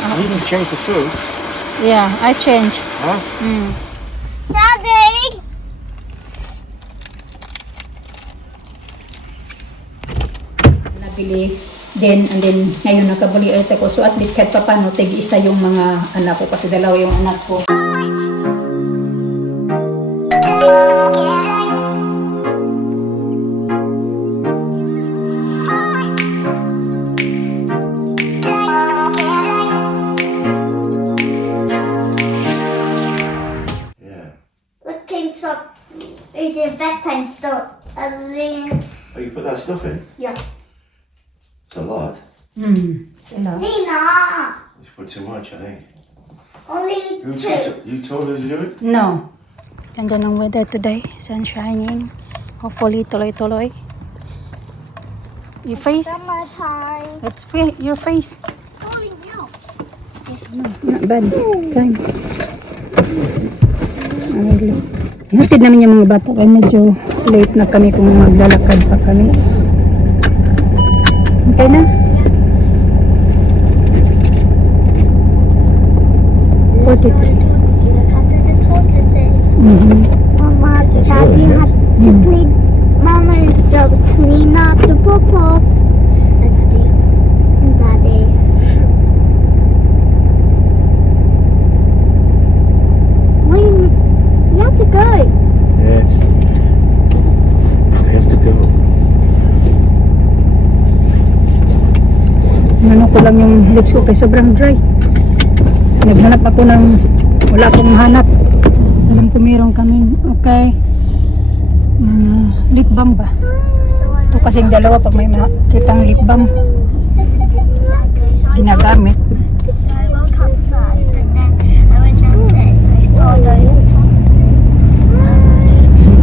You can change the food. Yeah, I change. Huh? Daddy! Nabili din, and then ngayon nakabuli ulit ako. So at least kahit pa paano, tig-isa yung mga anak ko kasi dalawa yung anak ko. Yeah. Look, can stop eating bedtime stuff. And then, Oh, you put that stuff in? yeah. It's a lot. Sila. Nina! You put too much, I think. Only You, two. you told her to do it? No. Ganda ng weather today. Sun shining. Hopefully, tuloy-tuloy. Your face? Summertime. Let's feel your face. It's falling out. Not bad. Time. Hatid namin yung mga bata kaya medyo late na kami kung maglalakad pa kami. Okay na? Look after the tortoises. Mama, Daddy had to clean. Mama is still clean up the pop-up. And Daddy. Wait, we have to go. Yes. I have to go. Ano ko lang yung lips ko kay sobrang dry. Naghanap ako ng wala akong mahanap. Alam ko meron kaming okay. Lip balm ba? Ito kasing dalawa pag may makitang lip balm ginagamit. So I woke up first and then I went downstairs and I saw those tortoises eating.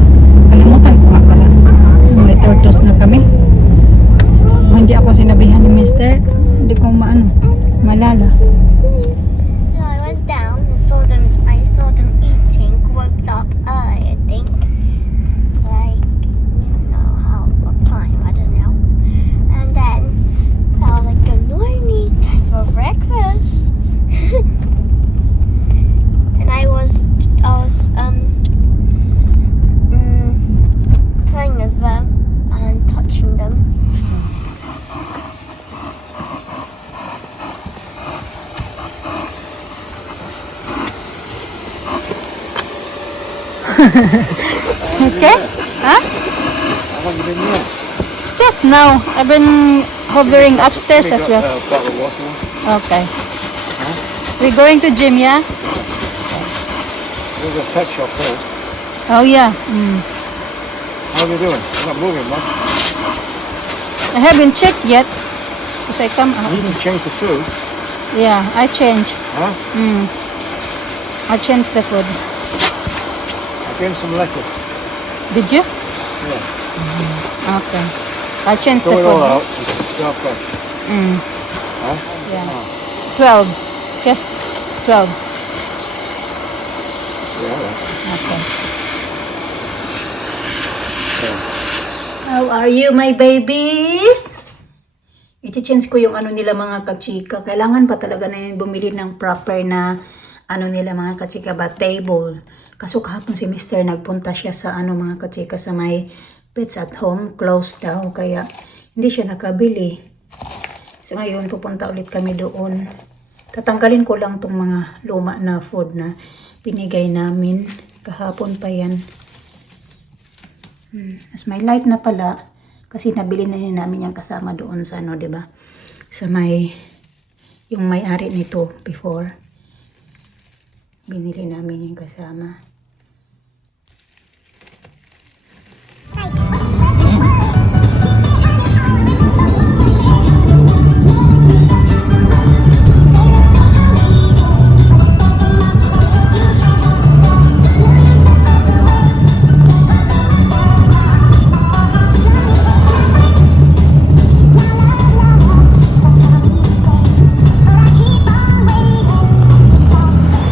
Kalimutan ko nga pala. May tortoise na kami. Hindi ako sinabihan ni Mister. Hindi ko malala. So I went down and saw them. I saw them eating. Woke up early, I think. Like, you know what time? I don't know. And then I was like, "Good morning, time for breakfast." And I was playing with them and touching them. Okay? Huh? How long you been there? Just now. I've been hovering upstairs Let me as grab well. a bottle of water. Okay. We're going to gym, yeah? There's a pet shop first. Oh, yeah. How are you doing? You're not moving, man. I haven't checked yet. Because I come out. You can change the food. Yeah, I change. Huh? I changed the food. I gave him some lettuce. Did you? Yeah. Okay. I changed Throw the it food. all out. Start fresh. Huh? Yeah. 12. Just 12. Yeah. Okay. How are you, my babies? Iti-change ko yung ano nila mga kachika. Kailangan pa talaga na yun bumili ng proper na ano nila mga kachika ba table. Kaso kahapon si Mr. nagpunta siya sa ano mga kachika sa may Pets at Home. Closed daw. Kaya hindi siya nakabili. So ngayon pupunta ulit kami doon. Tatanggalin ko lang tong mga luma na food na binigay namin. Kahapon pa yan. As may light na pala kasi nabili na rin namin yung kasama doon sa ano, 'di ba? Sa may yung may-ari nito before. Binili namin yung kasama.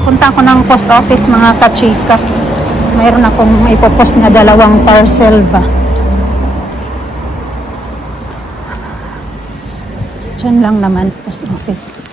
Punta ako ng post office mga kachika. Mayroon akong ipopost na 2 parcel ba. Diyan lang naman post office.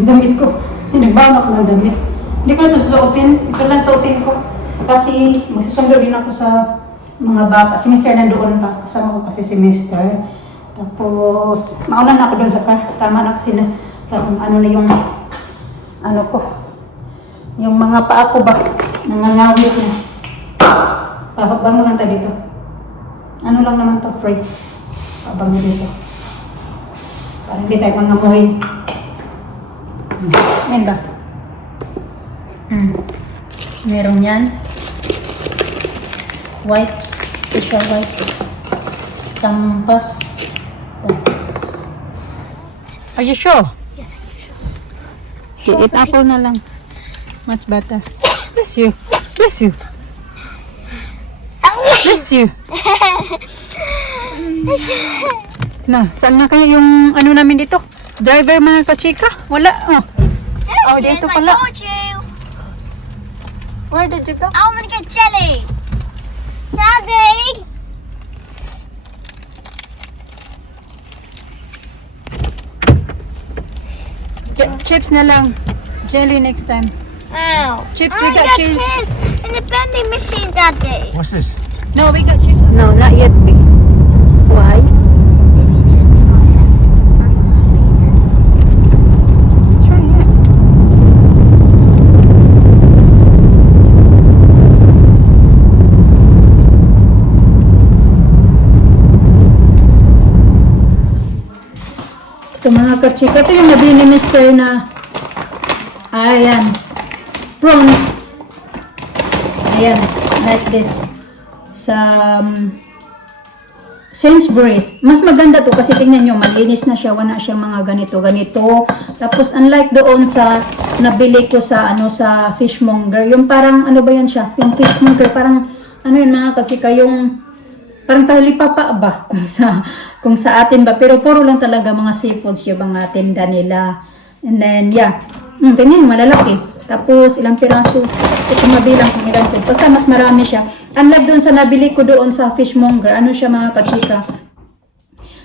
Damit ko. Nagbangat ko ng damit. Hindi ko na ito susuotin. Ito lang suotin ko. Kasi magsusundo din ako sa mga bata. Si Mr. nandoon pa. Kasama ko kasi si Mr. Tapos, mauna na ako doon sa car. Tama na kasi na. Ano na yung, ano ko. Yung mga paa ko ba. Nangangawit na. Papabango lang tayo dito. Ano lang naman to, pray. Pabango dito. Para hindi tayo mangamoy. Ayan ba? Merong yan. Wipes. Special wipes. Tampas. Are you sure? Yes, I'm sure. Okay, eat apple na lang. Much better. Bless you. Bless you. Bless you. Na, saan na kayo yung ano namin dito? Driver mga kachika? Wala. Oh, dito I pala. told you. Where did you go? I want to get jelly. Daddy. Get chips na lang. Jelly next time. Ow. Chips, I we wanna got get chips. chips in the vending machine, Daddy. What's this? No, we got chips. No, not yet, B. Why? If you didn't try it, I'm amazing. Try it. Ito mga kachika, ito yung nabili ni Mr. na ayan, prawns. Ayan, like this. Sa Sainsbury's. Mas maganda to kasi tingnan nyo, malinis na siya, wala siyang mga ganito. Tapos unlike doon sa nabili ko sa sa fishmonger, yung parang ano ba yan siya? Yung fishmonger parang ano yun mga kachika, yung parang talipapa ba kung sa atin ba, pero puro lang talaga mga seafoods yung mga tinda nila. And then yeah, tingnan yung malalaki. Tapos ilang piraso, ito mabilang kung ilan to. Basta mas marami siya. Unlike doon sa nabili ko doon sa fishmonger, ano siya mga kachika,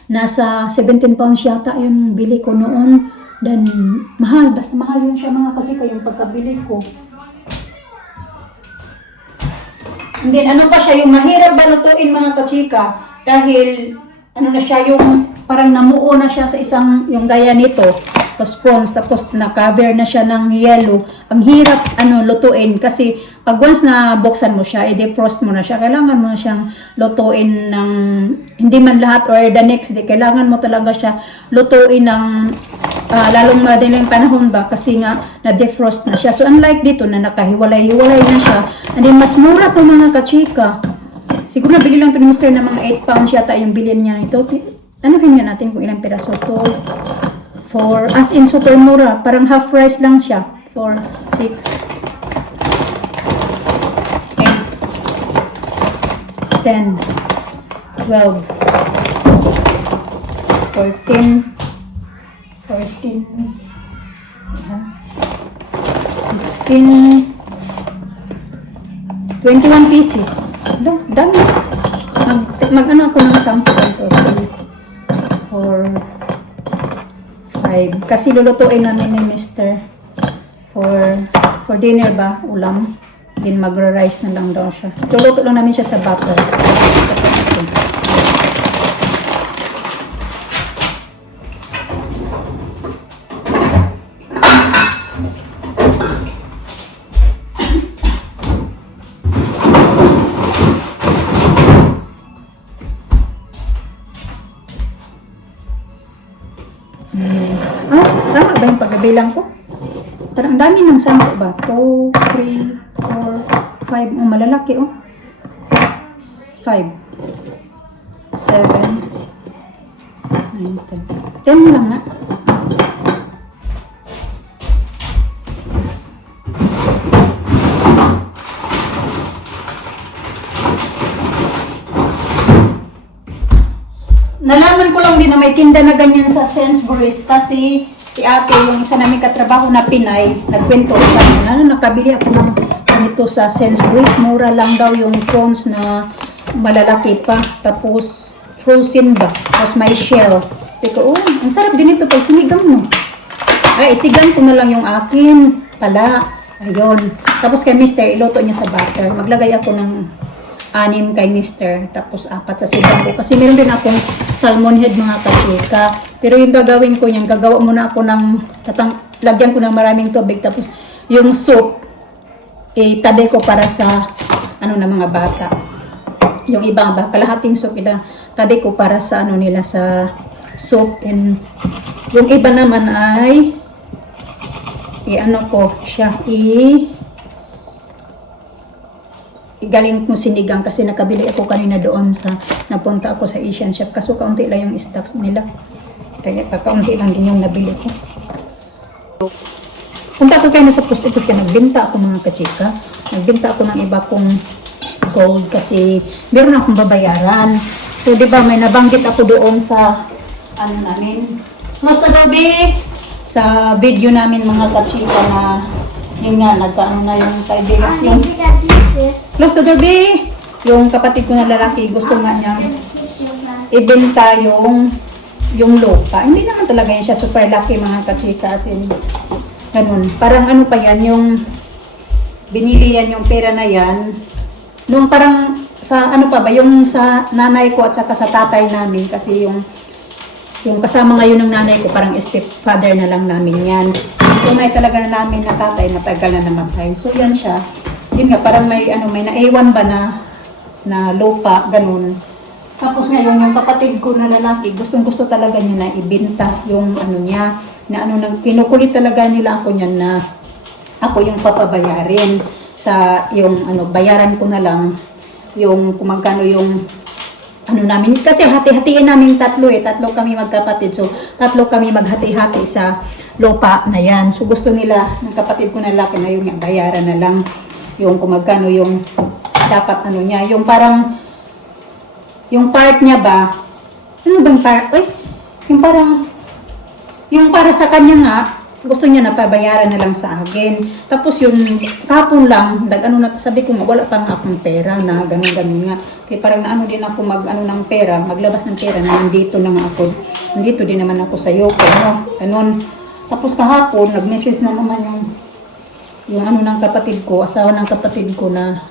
nasa 17 pounds yata yung bili ko noon. Then mahal, basta mahal yun siya mga kachika yung pagkabili ko. And then ano pa siya, yung mahirap balutuin mga kachika, dahil ano na siya, yung parang namuo na siya sa isang, yung gaya nito, sponge, tapos na-cover na siya ng yellow. Ang hirap lutuin kasi pag once na buksan mo siya, i-defrost mo na siya, kailangan mo na siyang lutuin ng, hindi man lahat or the next day, kailangan mo talaga siya lutuin ng lalong madaling panahon ba kasi nga na-defrost na siya. So unlike dito na nakahiwalay-hiwalay na siya, and mas mura to mga kachika. Siguro nabili lang to ni Mr. na mga 8 pounds yata yung bilhin niya nito. Anuhin nga natin kung ilang piraso to. For, as in super mura, parang half price lang siya. 4, 6, 8, 10, 12, 14, 16, 21 pieces. Dami. Mag-ano ako ng sample ito. 3, 4, 5. Kasi lulutuin namin ni Mr. For dinner ba, ulam. Then magra-rice na lang daw siya. Luluto lang namin siya sa butter. Tama ba yung pagkabilang ko? Parang ang dami ng sampo ba? 2, 3, 4, 5. Oh, malalaki oh. 5, 7, 9, 10. 10 lang nga. may tinda na ganyan sa Sainsbury's kasi si ate, yung isa namin katrabaho na Pinay, nagkwento sa akin, nakabili ako ng ganito sa Sainsbury's. Mura lang daw yung prawns na malalaki pa. Tapos, frozen ba? Tapos may shell. Teko, ang sarap din ito pag sinigang mo. Ay, isigang ko na lang yung akin. Pala. Ayun. Tapos kay Mister, iluto niya sa butter. Maglagay ako ng 6 kay Mister. Tapos 4 sa sigang ko. Kasi meron din akong salmon head mga kachika. Pero yung gagawin ko yan, gagawa muna ako ng, lagyan ko ng maraming tubig. Tapos yung soup, tabi ko para sa, na mga bata. Yung ibang ba, kalahating soup, tabi ko para sa, nila sa soup. And yung iba naman ay, ko siya, galing kong sinigang kasi nakabili ako kanina doon sa, napunta ako sa Asian Shop. Kaso kaunti lang yung stocks nila. Kaya kaunti lang din yung nabili ko. Punta ako kayo sa post-ipos kaya nagbinta ako mga kachika. Nagbinta ako ng iba kong gold kasi meron akong babayaran. So, di ba, may nabanggit ako doon sa, namin. Mas nagabi! Sa video namin mga kachika na yun nga, nagkaano na yung kaibigan yung close the door, babe! Yung kapatid ko na lalaki, gusto nga niya ibenta yung lupa. Hindi naman talaga yan siya super lucky mga kachika. As in, ganun. Parang ano pa yan, yung binili yan yung pera na yan. Nung parang sa ano pa ba, yung sa nanay ko at saka sa tatay namin kasi yung kasama ngayon ng nanay ko, parang stepfather na lang namin yan. Tunay talaga na namin na tatay, matagal na namatay. So yan siya. Yun nga, parang may naiwan ba na lupa, ganun. Tapos ngayon, yung kapatid ko na lalaki, gustong-gusto talaga niya na ibenta yung niya, na kinukulit talaga nila ako niyan na ako yung papabayarin sa yung bayaran ko na lang yung kung magkano yung namin, kasi hati-hatiin namin tatlo kami magkapatid. So, tatlo kami maghati-hati sa lupa na yan. So, gusto nila, ng kapatid ko na lalaki na yung bayaran na lang yung kung magkano yung dapat niya. Yung parang, yung part niya ba, bang part? Yung para sa kanya nga, gusto niya na pabayaran na lang sa akin. Tapos yung kapon lang, sabi ko wala pa nga akong pera na ganun-ganun nga. Kaya parang din ako ng pera, maglabas ng pera na nandito na nga ako. Nandito din naman ako sa Yoko, ganun. Tapos kahapon, nag-message na naman yung ng kapatid ko, asawa ng kapatid ko na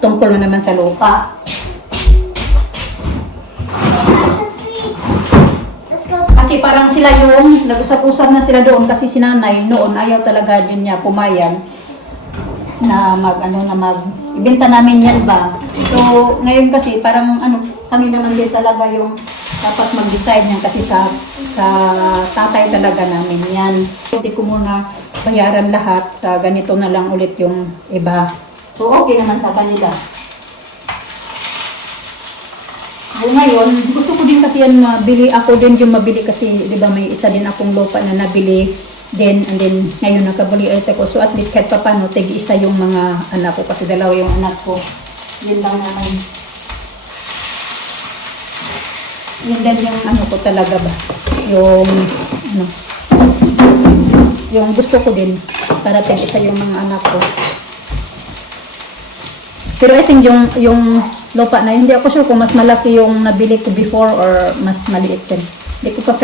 tungkol na naman sa lupa. Kasi parang sila yung nag-usap-usap na sila doon kasi si nanay noon ayaw talaga din niya pumayag na ibenta namin yan ba. So ngayon kasi parang kami naman din talaga yung dapat mag-decide niyan kasi sa tatay talaga namin yan. Hindi ko muna bayaran lahat, sa ganito na lang ulit yung iba. So okay naman sa kanila. So, ngayon, gusto ko din kasi yan mabili. Ako din yung mabili kasi, di ba, may isa din akong lupa na nabili din. And then, ngayon nakabuli ulit ako. So, at least kahit pa paano, tig-isa yung mga anak ko. Kasi dalawa yung anak ko. Yun lang naman. Yun din yung ko talaga ba. Yung gusto ko din. Para tig-isa yung mga anak ko. Pero I think yung lupa na, hindi ako sure kung mas malaki yung nabili ko before or mas maliit din. Hindi pa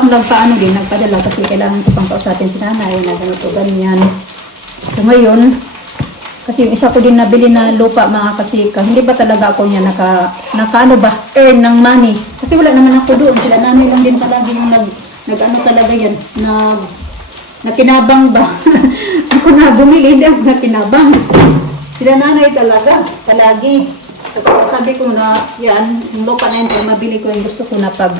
ako nagpadala kasi kailangan ko pang kausapin si nanay na ganito, ganyan. So ngayon, kasi yung isa ko din nabili na lupa mga kachika, hindi ba talaga ako niya earn ng money. Kasi wala naman ako doon, sila nanay lang din palagi yung talaga yan, nakinabang ba? Ako na bumili, hindi ako nakinabang. Sila nanay talaga, palagi. Sabi ko na, yan, yung lupa na yun, mabili ko yung gusto ko na pag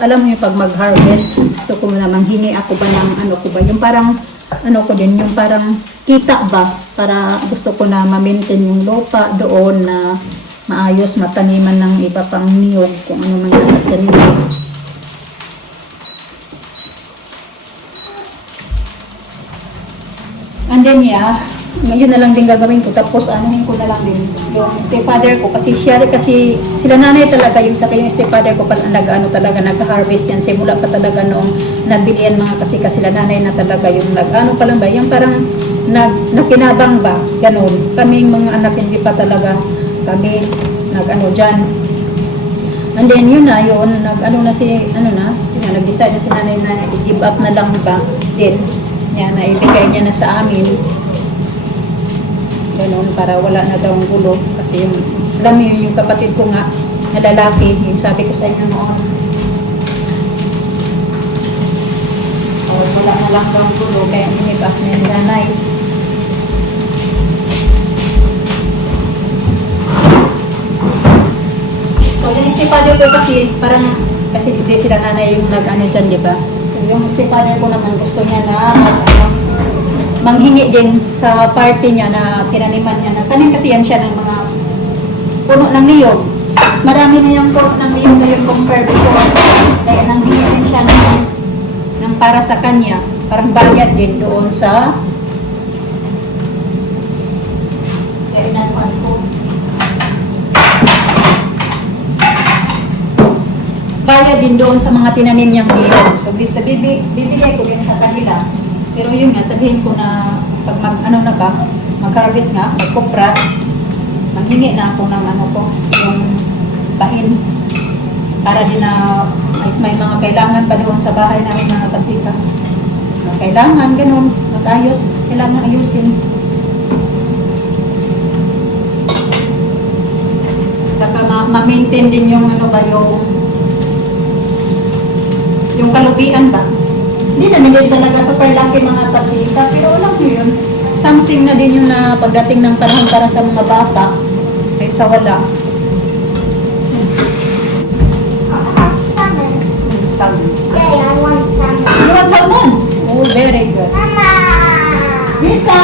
alam mo yung pag mag-harvest, gusto ko na manghingi ako ba ng ko ba, yung parang, ko din, yung parang kita ba, para gusto ko na ma-maintain yung lupa doon na maayos, mataniman ng iba pang niyog, kung ano man yung taniman. And then, ngayon na lang din gagawin ko, tapos anuhin ko na lang din yung stepfather ko, kasi sila nanay talaga yung saka yung stepfather ko pala nag-ano talaga, nag-harvest yan simula pa talaga noong nabilian mga kachika, sila nanay na talaga yung nag-ano pa lang ba, yung parang nakinabang ba, ganun. Kaming mga anak hindi pa talaga kami nag-ano dyan. And then yun, nag-ano na si, nag-decide na si nanay na i-give up na lang ba, then yan, na ibigay niya na sa amin. Ganun, para wala na daw ang gulo. Kasi yung, alam mo yun, yung kapatid ko nga, na lalaki, yung sabi ko sa inyo noon, wala na lang daw ang gulo, kaya inibak niya ni nanay. So, yung stepfather ko kasi, parang, kasi hindi sila nanay yung nag-ano dyan, di ba? Yung stepfather ko naman gusto niya na manghingi din sa party niya na tinaniman niya na kanin kasi yan siya ng mga puno ng niyog. Mas marami na yung puno ng niyog ngayon compared before. Kaya nanghingi din siya ng para sa kanya. Parang bayad din doon sa bayad din doon sa mga tinanim niyang niyog. So, bibigay ko din sa kanila. Pero yun nga, sabihin ko na pag mag-harvest nga, mag-kupras, manghingi na ako ng yung bahin para din na may mga kailangan pa doon sa bahay namin mga katsika. Kailangan, ganun, mag-ayos, kailangan ayusin. Saka ma-maintain din yung yung kalubian ba? Hindi naman din talaga super laki mga katsika, pero alam nyo yun, something na din yung na pagdating ng panahon para sa mga bata, kaysa wala. Salmon. Salmon. Yeah, I want salmon. You want salmon? Oh, very good. Mama! Lisa!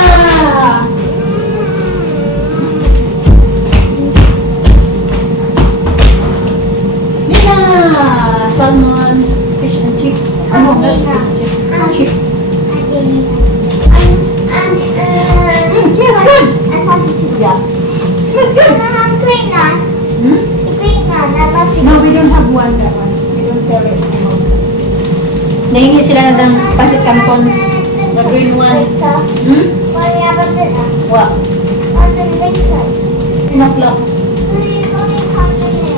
Lina! Salmon, fish and chips. Ano ba? Chips. Smells good. Yeah. Smells good. Green one. Hmm? The green one. I love it. No, we don't have that one. We don't sell it anymore. Nahingi sila na ng pasit canton. The green one. Hmm? What do you have a dinner? What? What's the liquid? Enough lang. Please only come to me.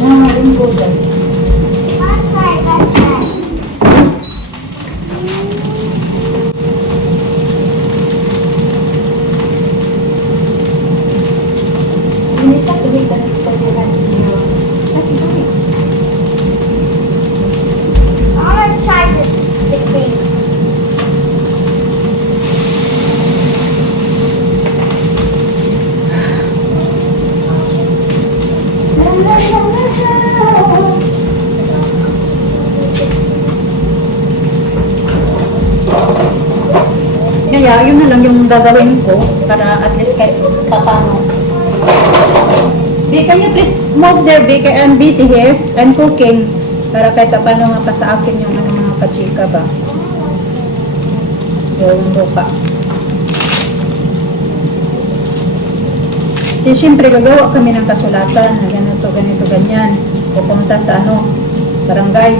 No, I didn't go there. That's right, that's right. Ini satu week dan kita jalan. I want to try the green. Kaya yun na lang yung gagawin ko para at least kahit paano. B, can you please move there, B? I'm busy here. I'm cooking. Para kahit paano nga pa sa akin yung mga kachika ba. Yung lupa. Kasi siyempre gagawa kami ng kasulatan na ganito, ganyan. Pupunta sa barangay.